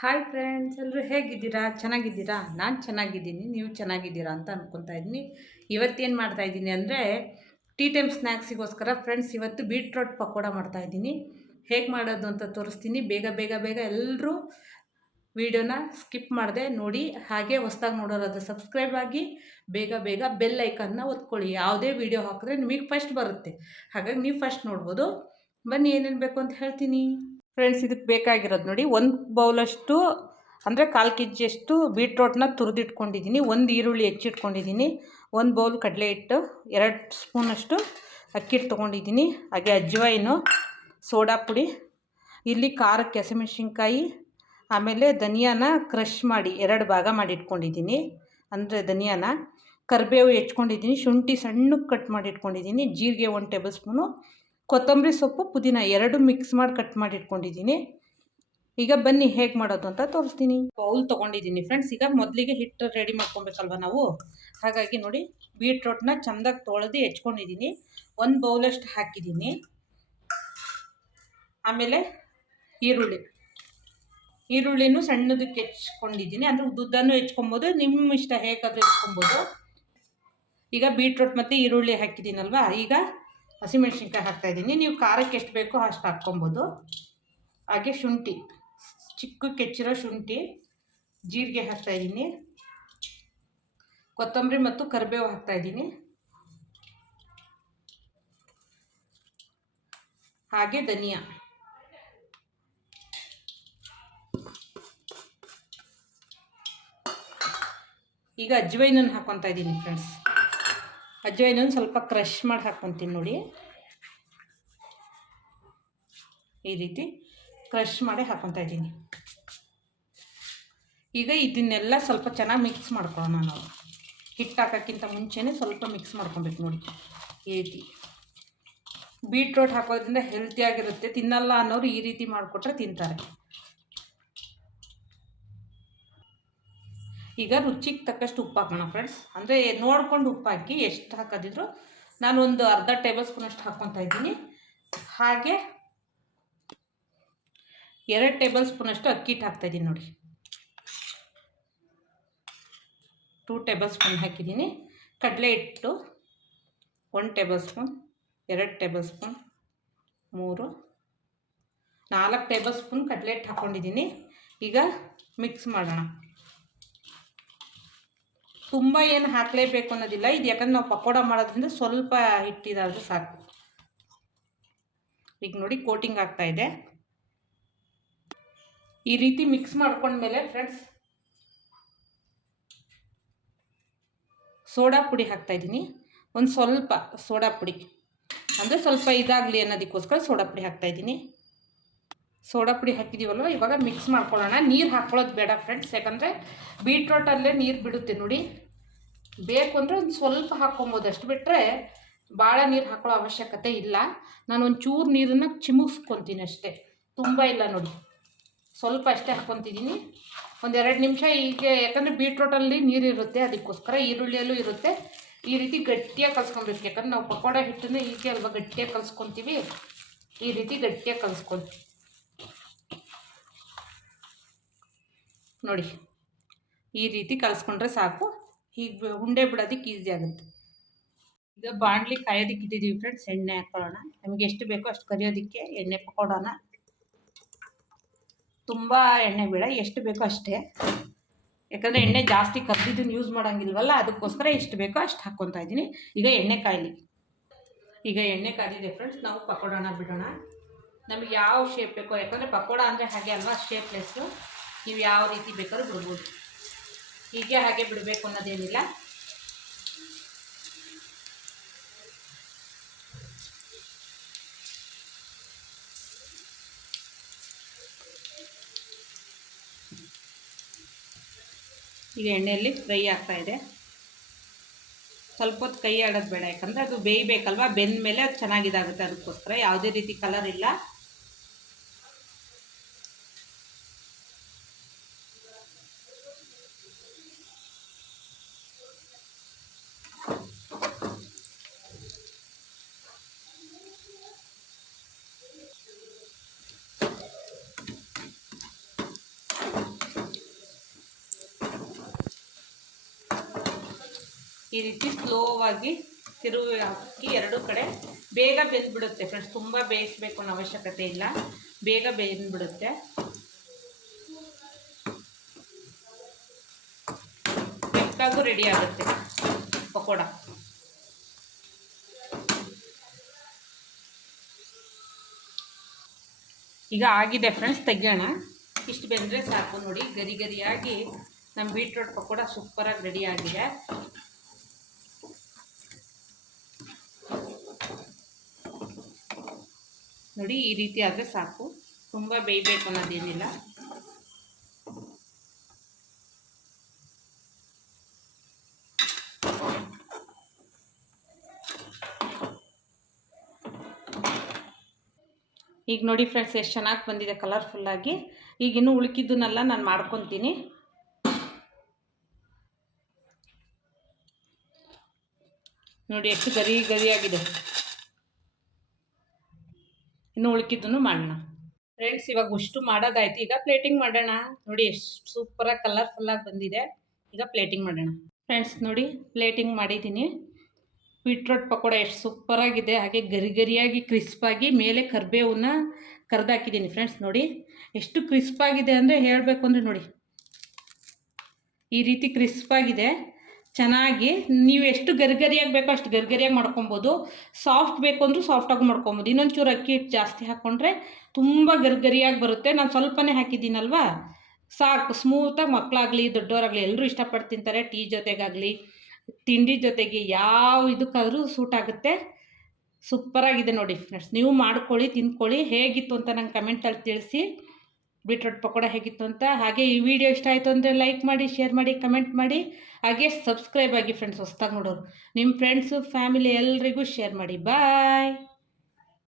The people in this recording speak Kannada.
ಹಾಯ್ ಫ್ರೆಂಡ್ಸ್, ಎಲ್ಲರೂ ಹೇಗಿದ್ದೀರಾ? ಚೆನ್ನಾಗಿದ್ದೀರಾ? ನಾನು ಚೆನ್ನಾಗಿದ್ದೀನಿ, ನೀವು ಚೆನ್ನಾಗಿದ್ದೀರಾ ಅಂತ ಅಂದ್ಕೊತಾ ಇದ್ದೀನಿ. ಇವತ್ತೇನು ಮಾಡ್ತಾಯಿದ್ದೀನಿ ಅಂದರೆ ಟೀ ಟೈಮ್ ಸ್ನ್ಯಾಕ್ಸಿಗೋಸ್ಕರ ಫ್ರೆಂಡ್ಸ್ ಇವತ್ತು ಬೀಟ್ರೋಟ್ ಪಕೋಡ ಮಾಡ್ತಾಯಿದ್ದೀನಿ. ಹೇಗೆ ಮಾಡೋದು ಅಂತ ತೋರಿಸ್ತೀನಿ. ಬೇಗ ಬೇಗ ಬೇಗ ಎಲ್ಲರೂ ವಿಡಿಯೋನ ಸ್ಕಿಪ್ ಮಾಡದೆ ನೋಡಿ. ಹಾಗೆ ಹೊಸ್ದಾಗಿ ನೋಡೋರಾದ್ರೆ ಸಬ್ಸ್ಕ್ರೈಬ್ ಆಗಿ, ಬೇಗ ಬೇಗ ಬೆಲ್ ಐಕನ್ನ ಒತ್ಕೊಳ್ಳಿ. ಯಾವುದೇ ವಿಡಿಯೋ ಹಾಕಿದ್ರೆ ನಿಮಗೆ ಫಸ್ಟ್ ಬರುತ್ತೆ, ಹಾಗಾಗಿ ನೀವು ಫಸ್ಟ್ ನೋಡ್ಬೋದು. ಬನ್ನಿ ಏನೇನು ಬೇಕು ಅಂತ ಹೇಳ್ತೀನಿ. ಫ್ರೆಂಡ್ಸ್, ಇದಕ್ಕೆ ಬೇಕಾಗಿರೋದು ನೋಡಿ, ಒಂದು ಬೌಲಷ್ಟು ಅಂದರೆ 1/4 kg ಬೀಟ್ರೋಟ್ನ ತುರಿದಿಟ್ಕೊಂಡಿದ್ದೀನಿ, ಒಂದು ಈರುಳ್ಳಿ ಹೆಚ್ಚಿಟ್ಕೊಂಡಿದ್ದೀನಿ, ಒಂದು ಬೌಲ್ ಕಡಲೆ ಹಿಟ್ಟು, 2 ಸ್ಪೂನಷ್ಟು ಅಕ್ಕಿ ಹಿಟ್ಟು ತೊಗೊಂಡಿದ್ದೀನಿ, ಹಾಗೆ ಅಜ್ವೈನು, ಸೋಡಾ ಪುಡಿ, ಇಲ್ಲಿ ಖಾರಕ್ಕೆ ಹಸಿಮೆಣ್ಸಿನ್ಕಾಯಿ, ಆಮೇಲೆ ಧನಿಯಾನ ಕ್ರಷ್ ಮಾಡಿ 2 ಭಾಗ ಮಾಡಿ ಇಟ್ಕೊಂಡಿದ್ದೀನಿ, ಅಂದರೆ ಧನಿಯಾನ, ಕರಿಬೇವು ಹೆಚ್ಕೊಂಡಿದ್ದೀನಿ, ಶುಂಠಿ ಸಣ್ಣಕ್ಕೆ ಕಟ್ ಮಾಡಿ ಇಟ್ಕೊಂಡಿದ್ದೀನಿ, ಜೀರಿಗೆ 1 ಟೇಬಲ್ ಸ್ಪೂನು, ಕೊತ್ತಂಬರಿ ಸೊಪ್ಪು, ಪುದೀನ 2 ಮಿಕ್ಸ್ ಮಾಡಿ ಕಟ್ ಮಾಡಿ ಇಟ್ಕೊಂಡಿದ್ದೀನಿ. ಈಗ ಬನ್ನಿ ಹೇಗೆ ಮಾಡೋದು ಅಂತ ತೋರಿಸ್ತೀನಿ. ಬೌಲ್ ತೊಗೊಂಡಿದ್ದೀನಿ ಫ್ರೆಂಡ್ಸ್. ಈಗ ಮೊದಲಿಗೆ ಹಿಟ್ಟು ರೆಡಿ ಮಾಡ್ಕೊಬೇಕಲ್ವ ನಾವು, ಹಾಗಾಗಿ ನೋಡಿ ಬೀಟ್ರೋಟ್ನ ಚೆಂದಾಗಿ ತೊಳೆದು ಹೆಚ್ಕೊಂಡಿದ್ದೀನಿ, 1 ಬೌಲಷ್ಟು ಹಾಕಿದ್ದೀನಿ. ಆಮೇಲೆ ಈರುಳ್ಳಿನೂ ಸಣ್ಣದಕ್ಕೆ ಹೆಚ್ಕೊಂಡಿದ್ದೀನಿ, ಅಂದರೆ ಉದ್ದುದ್ದನ್ನು ಹೆಚ್ಕೊಬೋದು, ನಿಮ್ಮ ಇಷ್ಟ ಹೇಗಾದರೂ ಹೆಚ್ಕೊಬೋದು. ಈಗ ಬೀಟ್ರೋಟ್ ಮತ್ತು ಈರುಳ್ಳಿ ಹಾಕಿದ್ದೀನಲ್ವ, ಈಗ ಹಸಿಮೆಣ್ಸಿನ್ಕಾಯಿ ಹಾಕ್ತಾಯಿದ್ದೀನಿ. ನೀವು ಖಾರಕ್ಕೆ ಎಷ್ಟು ಬೇಕೋ ಅಷ್ಟು ಹಾಕ್ಕೊಬೋದು. ಹಾಗೆ ಶುಂಠಿ, ಚಿಕ್ಕಕ್ಕೆ ಹೆಚ್ಚಿರೋ ಶುಂಠಿ, ಜೀರಿಗೆ ಹಾಕ್ತಾಯಿದ್ದೀನಿ, ಕೊತ್ತಂಬರಿ ಮತ್ತು ಕರಿಬೇವು ಹಾಕ್ತಾಯಿದ್ದೀನಿ, ಹಾಗೆ ಧನಿಯಾ. ಈಗ ಅಜ್ವೈನನ್ನು ಹಾಕ್ಕೊತಾ ಇದ್ದೀನಿ ಫ್ರೆಂಡ್ಸ್. ಅಜ್ವೈನನ್ನು ಸ್ವಲ್ಪ ಕ್ರಷ್ ಮಾಡಿ ಹಾಕ್ಕೊತೀನಿ ನೋಡಿ, ಈ ರೀತಿ ಕ್ರಷ್ ಮಾಡಿ ಹಾಕ್ಕೊತಾ ಇದ್ದೀನಿ. ಈಗ ಇದನ್ನೆಲ್ಲ ಸ್ವಲ್ಪ ಚೆನ್ನಾಗಿ ಮಿಕ್ಸ್ ಮಾಡ್ಕೊಳ್ಳೋಣ. ನಾವು ಹಿಟ್ಟು ಹಾಕೋಕ್ಕಿಂತ ಮುಂಚೆನೇ ಸ್ವಲ್ಪ ಮಿಕ್ಸ್ ಮಾಡ್ಕೊಬೇಕು ನೋಡಿ, ಈ ರೀತಿ. ಬೀಟ್ರೋಟ್ ಹಾಕೋದ್ರಿಂದ ಹೆಲ್ತಿಯಾಗಿರುತ್ತೆ, ತಿನ್ನಲ್ಲ ಅನ್ನೋರು ಈ ರೀತಿ ಮಾಡಿಕೊಟ್ರೆ ತಿಂತಾರೆ. ಈಗ ರುಚಿಗೆ ತಕ್ಕಷ್ಟು ಉಪ್ಪು ಹಾಕೋಣ ಫ್ರೆಂಡ್ಸ್, ಅಂದರೆ ನೋಡ್ಕೊಂಡು ಉಪ್ಪು ಹಾಕಿ, ಎಷ್ಟು ಹಾಕೋದಿದ್ರು. ನಾನು ಒಂದು ಅರ್ಧ ಟೇಬಲ್ ಸ್ಪೂನಷ್ಟು ಹಾಕ್ಕೊತಾ ಇದ್ದೀನಿ. ಹಾಗೆ 2 ಟೇಬಲ್ ಸ್ಪೂನಷ್ಟು ಅಕ್ಕಿ ಹಿಟ್ಟು ಹಾಕ್ತಾಯಿದ್ದೀನಿ ನೋಡಿ, 2 ಟೇಬಲ್ ಸ್ಪೂನ್ ಹಾಕಿದ್ದೀನಿ. ಕಡಲೆ ಹಿಟ್ಟು 1 table spoon, 2 table spoon, 3, 4 table spoon ಕಡಲೆ ಹಿಟ್ಟು ಹಾಕ್ಕೊಂಡಿದ್ದೀನಿ. ಈಗ ಮಿಕ್ಸ್ ಮಾಡೋಣ. ತುಂಬ ಏನು ಹಾಕಲೇಬೇಕು ಅನ್ನೋದಿಲ್ಲ, ಇದು ಯಾಕಂದ್ರೆ ನಾವು ಪಕೋಡ ಮಾಡೋದ್ರಿಂದ ಸ್ವಲ್ಪ ಹಿಟ್ಟಿದಾದರೂ ಸಾಕು. ಈಗ ನೋಡಿ ಕೋಟಿಂಗ್ ಆಗ್ತಾಯಿದೆ. ಈ ರೀತಿ ಮಿಕ್ಸ್ ಮಾಡ್ಕೊಂಡ್ಮೇಲೆ ಫ್ರೆಂಡ್ಸ್ ಸೋಡಾ ಪುಡಿ ಹಾಕ್ತಾಯಿದ್ದೀನಿ, ಒಂದು ಸ್ವಲ್ಪ ಸೋಡಾ ಪುಡಿ, ಅಂದರೆ ಸ್ವಲ್ಪ ಇದಾಗಲಿ ಅನ್ನೋದಕ್ಕೋಸ್ಕರ ಸೋಡಾ ಪುಡಿ ಹಾಕ್ತಾಯಿದ್ದೀನಿ. ಸೋಡಾ ಪುಡಿ ಹಾಕಿದ್ದೀವಲ್ವ, ಇವಾಗ ಮಿಕ್ಸ್ ಮಾಡ್ಕೊಳ್ಳೋಣ. ನೀರು ಹಾಕ್ಕೊಳ್ಳೋದು ಬೇಡ ಫ್ರೆಂಡ್ಸ್, ಯಾಕಂದರೆ ಬೀಟ್ರೋಟಲ್ಲೇ ನೀರು ಬಿಡುತ್ತೆ ನೋಡಿ. ಬೇಕು ಅಂದರೆ ಒಂದು ಸ್ವಲ್ಪ ಹಾಕ್ಕೊಬೋದು, ಅಷ್ಟು ಬಿಟ್ಟರೆ ಭಾಳ ನೀರು ಹಾಕೊಳ್ಳೋ ಅವಶ್ಯಕತೆ ಇಲ್ಲ. ನಾನು ಒಂಚೂರು ನೀರನ್ನು ಚಿಮುಕ್ಸ್ಕೊತೀನಿ ಅಷ್ಟೇ, ತುಂಬ ಇಲ್ಲ ನೋಡಿ, ಸ್ವಲ್ಪ ಅಷ್ಟೇ ಹಾಕ್ಕೊತಿದ್ದೀನಿ. ಒಂದು 2 ನಿಮಿಷ ಹೀಗೆ, ಯಾಕಂದರೆ ಬೀಟ್ರೋಟಲ್ಲಿ ನೀರಿರುತ್ತೆ, ಅದಕ್ಕೋಸ್ಕರ ಈರುಳ್ಳಿಯಲ್ಲೂ ಇರುತ್ತೆ. ಈ ರೀತಿ ಗಟ್ಟಿಯಾಗಿ ಕಲಿಸ್ಕೊಬೇಕು, ಯಾಕಂದ್ರೆ ನಾವು ಪಕೋಡ ಹಿಟ್ಟನ್ನು ಹೀಗೆ ಅಲ್ವಾ ಗಟ್ಟಿಯಾಗಿ ಕಲಿಸ್ಕೊತೀವಿ, ಈ ರೀತಿ ಗಟ್ಟಿಯಾಗಿ ಕಲಿಸ್ಕೊತೀವಿ ನೋಡಿ. ಈ ರೀತಿ ಕಲಿಸ್ಕೊಂಡ್ರೆ ಸಾಕು, ಹೀಗೆ ಉಂಡೆ ಬಿಡೋದಕ್ಕೆ ಈಸಿ ಆಗುತ್ತೆ. ಈಗ ಬಾಣಲಿ ಕಾಯೋದಕ್ಕೆ ಇಟ್ಟಿದ್ದೀವಿ ಫ್ರೆಂಡ್ಸ್, ಎಣ್ಣೆ ಹಾಕೊಳ್ಳೋಣ. ನಮಗೆ ಎಷ್ಟು ಬೇಕೋ ಅಷ್ಟು ಕರಿಯೋದಕ್ಕೆ ಎಣ್ಣೆ ಪಕೋಡನ. ತುಂಬ ಎಣ್ಣೆ ಬೇಡ, ಎಷ್ಟು ಬೇಕೋ ಅಷ್ಟೇ, ಯಾಕಂದರೆ ಎಣ್ಣೆ ಜಾಸ್ತಿ ಕರ್ದಿದ್ದನ್ನು ಯೂಸ್ ಮಾಡೋಂಗಿಲ್ವಲ್ಲ, ಅದಕ್ಕೋಸ್ಕರ ಎಷ್ಟು ಬೇಕೋ ಅಷ್ಟು ಹಾಕ್ಕೊತಾ ಇದ್ದೀನಿ. ಈಗ ಎಣ್ಣೆ ಕಾಯಲಿ. ಈಗ ಎಣ್ಣೆ ಕಾದಿದೆ ಫ್ರೆಂಡ್ಸ್, ನಾವು ಪಕೋಡನ ಬಿಡೋಣ. ನಮಗೆ ಯಾವ ಶೇಪ್ ಬೇಕೋ, ಯಾಕಂದರೆ ಪಕೋಡ ಅಂದರೆ ಹಾಗೆ ಅಲ್ವಾ, ಶೇಪ್ಲೆಸ್ಸು. ನೀವು ಯಾವ ರೀತಿ ಬೇಕಾದ್ರೂ ಬಿಡ್ಬೋದು, ಹೀಗೆ ಹಾಗೆ ಬಿಡಬೇಕು ಅನ್ನೋದೇನಿಲ್ಲ. ಈಗ ಎಣ್ಣೆಯಲ್ಲಿ ಫ್ರೈ ಆಗ್ತಾಯಿದೆ. ಸ್ವಲ್ಪ ಹೊತ್ತು ಕೈ ಆಡೋದು ಬೇಡ, ಯಾಕಂದರೆ ಅದು ಬೇಯಬೇಕಲ್ವ, ಬೆಂದ ಮೇಲೆ ಅದು ಚೆನ್ನಾಗಿದಾಗುತ್ತೆ, ಅದಕ್ಕೋಸ್ಕರ ಯಾವುದೇ ರೀತಿ ಕಲರ್ ಇಲ್ಲ. ಈ ರೀತಿ ಸ್ಲೋವಾಗಿ ತಿರುವಿ ಹಾಕಿ ಎರಡೂ ಕಡೆ ಬೇಗ ಬೆಂದ್ಬಿಡುತ್ತೆ ಫ್ರೆಂಡ್ಸ್. ತುಂಬ ಬೇಯಿಸ್ಬೇಕು ಅನ್ನೋ ಅವಶ್ಯಕತೆ ಇಲ್ಲ, ಬೇಗ ಬೆಂದ್ಬಿಡುತ್ತೆ. ಬೆಕ್ಕಾಗೂ ರೆಡಿ ಆಗುತ್ತೆ ಪಕೋಡ. ಈಗ ಆಗಿದೆ ಫ್ರೆಂಡ್ಸ್, ತೆಗೆಯೋಣ. ಇಷ್ಟು ಬೆಂದರೆ ಸಾಕು ನೋಡಿ, ಗರಿ ಗರಿಯಾಗಿ ನಮ್ಮ ಬೀಟ್ರೋಟ್ ಪಕೋಡ ಸೂಪರಾಗಿ ರೆಡಿ ಆಗಿದೆ. ನೋಡಿ ಈ ರೀತಿ ಆದರೆ ಸಾಕು, ತುಂಬ ಬೇಯಬೇಕು ಅನ್ನೋದೇನಿಲ್ಲ. ಈಗ ನೋಡಿ ಫ್ರೆಂಡ್ಸ್ ಎಷ್ಟು ಚೆನ್ನಾಗಿ ಬಂದಿದೆ ಕಲರ್ಫುಲ್ಲಾಗಿ. ಈಗ ಇನ್ನೂ ಉಳ್ಕಿದ್ದನ್ನೆಲ್ಲ ನಾನು ಮಾಡ್ಕೊತೀನಿ. ನೋಡಿ ಎಷ್ಟು ಗರಿ ಗರಿಯಾಗಿದೆ. ಇನ್ನು ಉಳ್ಕಿದ್ದನ್ನು ಮಾಡೋಣ ಫ್ರೆಂಡ್ಸ್. ಇವಾಗ ಅಷ್ಟು ಮಾಡೋದಾಯ್ತು, ಈಗ ಪ್ಲೇಟಿಂಗ್ ಮಾಡೋಣ. ನೋಡಿ ಎಷ್ಟು ಸೂಪರಾಗಿ ಕಲರ್ಫುಲ್ಲಾಗಿ ಬಂದಿದೆ. ಈಗ ಪ್ಲೇಟಿಂಗ್ ಮಾಡೋಣ ಫ್ರೆಂಡ್ಸ್. ನೋಡಿ ಪ್ಲೇಟಿಂಗ್ ಮಾಡಿದ್ದೀನಿ. ಬೀಟ್ರೋಟ್ ಪಕೋಡ ಎಷ್ಟು ಸೂಪರಾಗಿದೆ, ಹಾಗೆ ಗರಿ ಗರಿಯಾಗಿ ಕ್ರಿಸ್ಪಾಗಿ ಮೇಲೆ ಕರಿಬೇವನ್ನ ಕರೆದಾಕಿದ್ದೀನಿ ಫ್ರೆಂಡ್ಸ್. ನೋಡಿ ಎಷ್ಟು ಕ್ರಿಸ್ಪಾಗಿದೆ ಅಂದರೆ ಹೇಳಬೇಕು ಅಂದರೆ ನೋಡಿ ಈ ರೀತಿ ಕ್ರಿಸ್ಪಾಗಿದೆ ಚೆನ್ನಾಗಿ. ನೀವು ಎಷ್ಟು ಗರಿಗರಿಯಾಗಿ ಬೇಕೋ ಅಷ್ಟು ಗರಿಗರಿಯಾಗಿ ಮಾಡ್ಕೊಬೋದು. ಸಾಫ್ಟ್ ಬೇಕು ಅಂದರೂ ಸಾಫ್ಟಾಗಿ ಮಾಡ್ಕೊಬೋದು. ಇನ್ನೊಂದು ಚೂರು ಅಕ್ಕಿ ಹಿಟ್ಟು ಜಾಸ್ತಿ ಹಾಕ್ಕೊಂಡ್ರೆ ತುಂಬ ಗರಿಗರಿಯಾಗಿ ಬರುತ್ತೆ. ನಾನು ಸ್ವಲ್ಪನೇ ಹಾಕಿದ್ದೀನಲ್ವ, ಸಾಕು. ಸ್ಮೂತಾಗಿ ಮಕ್ಕಳಾಗಲಿ ದೊಡ್ಡವರಾಗಲಿ ಎಲ್ಲರೂ ಇಷ್ಟಪಟ್ಟು ತಿಂತಾರೆ. ಟೀ ಜೊತೆಗಾಗಲಿ ತಿಂಡಿ ಜೊತೆಗೆ ಯಾವ ಇದಕ್ಕಾದರೂ ಸೂಟ್ ಆಗುತ್ತೆ. ಸೂಪರಾಗಿದೆ ನೋಡಿ ಫ್ರೆಂಡ್ಸ್. ನೀವು ಮಾಡ್ಕೊಳ್ಳಿ, ತಿಂದ್ಕೊಳ್ಳಿ. ಹೇಗಿತ್ತು ಅಂತ ನಂಗೆ ಕಮೆಂಟಲ್ಲಿ ತಿಳಿಸಿ, ಬೀಟ್ರೋಟ್ ಪಕೋಡ ಹೇಗಿತ್ತು ಅಂತ. ಹಾಗೆ ಈ ವಿಡಿಯೋ ಇಷ್ಟ ಆಯಿತು ಅಂದರೆ ಲೈಕ್ ಮಾಡಿ, ಶೇರ್ ಮಾಡಿ, ಕಮೆಂಟ್ ಮಾಡಿ. ಹಾಗೆ ಸಬ್ಸ್ಕ್ರೈಬ್ ಆಗಿ ಫ್ರೆಂಡ್ಸ್. ಹೊಸ್ದಾಗಿ ನೋಡೋರು ನಿಮ್ಮ ಫ್ರೆಂಡ್ಸು ಫ್ಯಾಮಿಲಿ ಎಲ್ರಿಗೂ ಶೇರ್ ಮಾಡಿ. ಬಾಯ್.